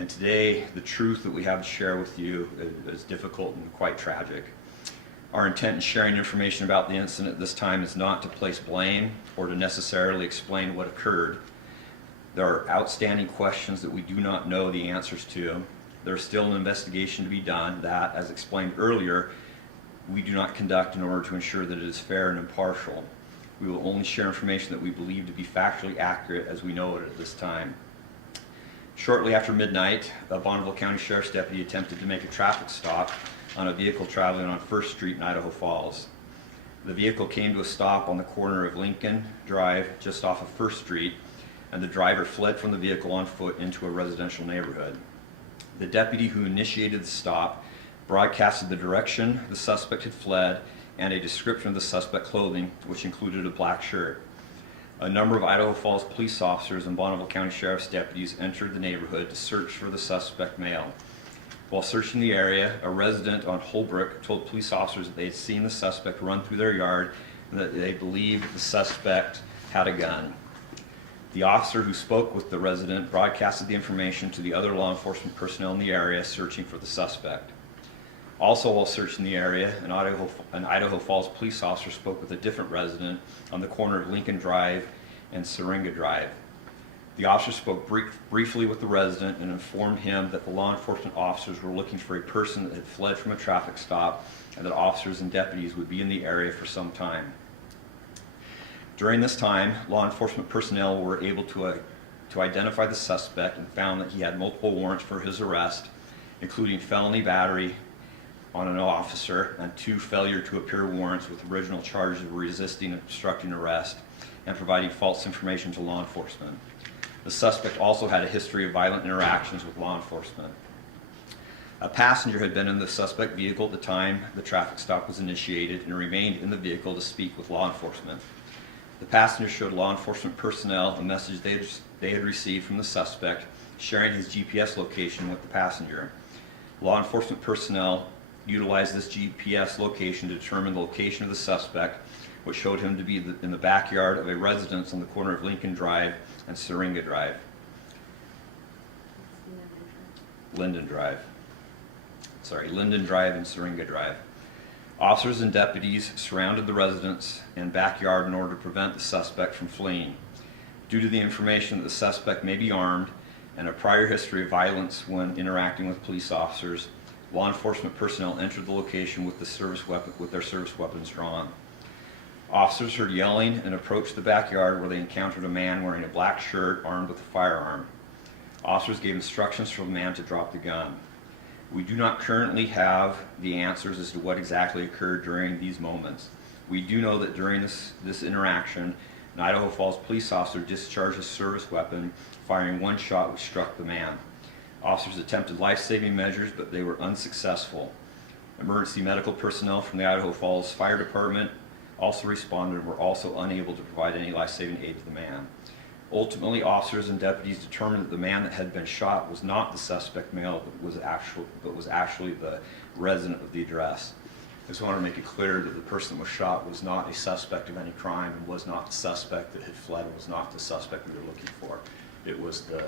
And today, the truth that we have to share with you is difficult and quite tragic. Our intent in sharing information about the incident this time is not to place blame or to necessarily explain what occurred. There are outstanding questions that we do not know the answers to. There's still an investigation to be done that, as explained earlier, we do not conduct in order to ensure that it is fair and impartial. We will only share information that we believe to be factually accurate as we know it at this time. Shortly after midnight, a Bonneville County Sheriff's deputy attempted to make a traffic stop on a vehicle traveling on 1st Street in Idaho Falls. The vehicle came to a stop on the corner of Lincoln Drive just off of 1st Street, and the driver fled from the vehicle on foot into a residential neighborhood. The deputy who initiated the stop broadcasted the direction the suspect had fled and a description of the suspect clothing, which included a black shirt. A number of Idaho Falls police officers and Bonneville County Sheriff's deputies entered the neighborhood to search for the suspect male. While searching the area, a resident on Holbrook told police officers that they had seen the suspect run through their yard and that they believed the suspect had a gun. The officer who spoke with the resident broadcasted the information to the other law enforcement personnel in the area searching for the suspect. Also, while searching the area, an Idaho Falls police officer spoke with a different resident on the corner of Lincoln Drive and Syringa Drive. The officer spoke briefly with the resident and informed him that the law enforcement officers were looking for a person that had fled from a traffic stop and that officers and deputies would be in the area for some time. During this time, law enforcement personnel were able to identify the suspect and found that he had multiple warrants for his arrest, including felony battery on an officer and 2 failure to appear warrants with original charges of resisting and obstructing arrest and providing false information to law enforcement. The suspect also had a history of violent interactions with law enforcement. A passenger had been in the suspect vehicle at the time the traffic stop was initiated and remained in the vehicle to speak with law enforcement. The passenger showed law enforcement personnel a message they had received from the suspect, sharing his GPS location with the passenger. Law enforcement personnel utilized this GPS location to determine the location of the suspect, which showed him to be in the backyard of a residence on the corner of Lincoln Drive and Syringa Drive. Linden Drive and Syringa Drive. Officers and deputies surrounded the residence and backyard in order to prevent the suspect from fleeing. Due to the information that the suspect may be armed and a prior history of violence when interacting with police officers, law enforcement personnel entered the location with their service weapons drawn. Officers heard yelling and approached the backyard where they encountered a man wearing a black shirt armed with a firearm. Officers gave instructions for the man to drop the gun. We do not currently have the answers as to what exactly occurred during these moments. We do know that during this interaction, an Idaho Falls police officer discharged a service weapon, firing 1 shot which struck the man. Officers attempted life-saving measures, but they were unsuccessful. Emergency medical personnel from the Idaho Falls Fire Department also responded and were also unable to provide any life-saving aid to the man. Ultimately, officers and deputies determined that the man that had been shot was not the suspect male, but was actually the resident of the address. I just want to make it clear that the person that was shot was not a suspect of any crime and was not the suspect that had fled and was not the suspect we were looking for. It was the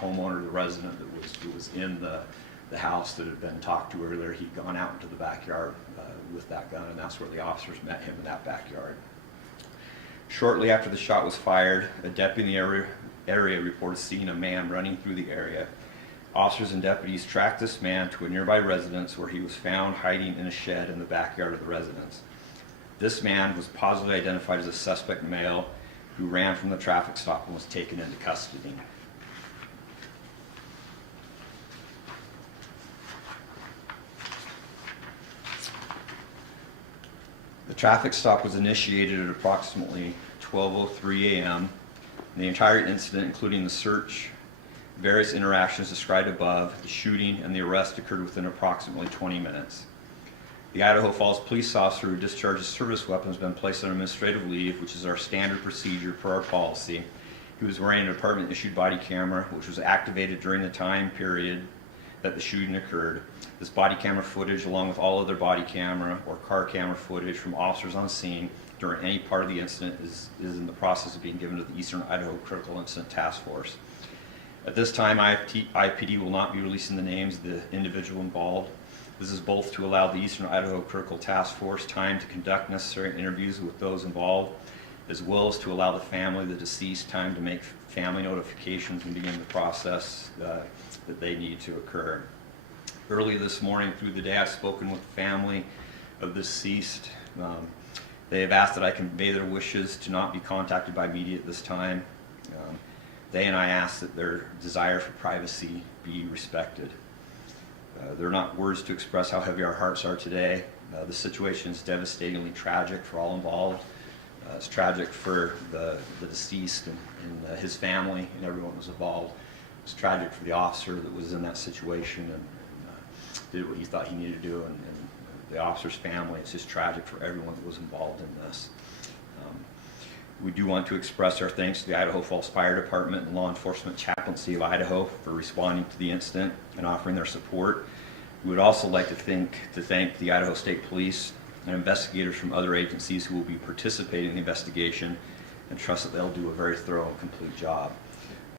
homeowner, the resident who was in the house that had been talked to earlier. He'd gone out into the backyard with that gun, and that's where the officers met him, in that backyard. Shortly after the shot was fired, a deputy in the area reported seeing a man running through the area. Officers and deputies tracked this man to a nearby residence where he was found hiding in a shed in the backyard of the residence. This man was positively identified as a suspect male who ran from the traffic stop and was taken into custody. The traffic stop was initiated at approximately 12:03 a.m. The entire incident, including the search, various interactions described above, the shooting, and the arrest occurred within approximately 20 minutes. The Idaho Falls police officer who discharged his service weapon has been placed on administrative leave, which is our standard procedure per our policy. He was wearing an department-issued body camera, which was activated during the time period that the shooting occurred. This body camera footage, along with all other body camera or car camera footage from officers on scene during any part of the incident, is in the process of being given to the Eastern Idaho Critical Incident Task Force. At this time, IPD will not be releasing the names of the individual involved. This is both to allow the Eastern Idaho Critical Task Force time to conduct necessary interviews with those involved, as well as to allow the family of the deceased time to make family notifications and begin the process that they need to occur. Early this morning through the day, I've spoken with the family of the deceased. They have asked that I convey their wishes to not be contacted by media at this time. They and I ask that their desire for privacy be respected. There are not words to express how heavy our hearts are today. The situation is devastatingly tragic for all involved. It's tragic for the deceased and his family and everyone who was involved. It's tragic for the officer that was in that situation and did what he thought he needed to do, and the officer's family. It's just tragic for everyone that was involved in this. We do want to express our thanks to the Idaho Falls Fire Department and Law Enforcement Chaplaincy of Idaho for responding to the incident and offering their support. We would also like to thank the Idaho State Police and investigators from other agencies who will be participating in the investigation, and trust that they'll do a very thorough and complete job.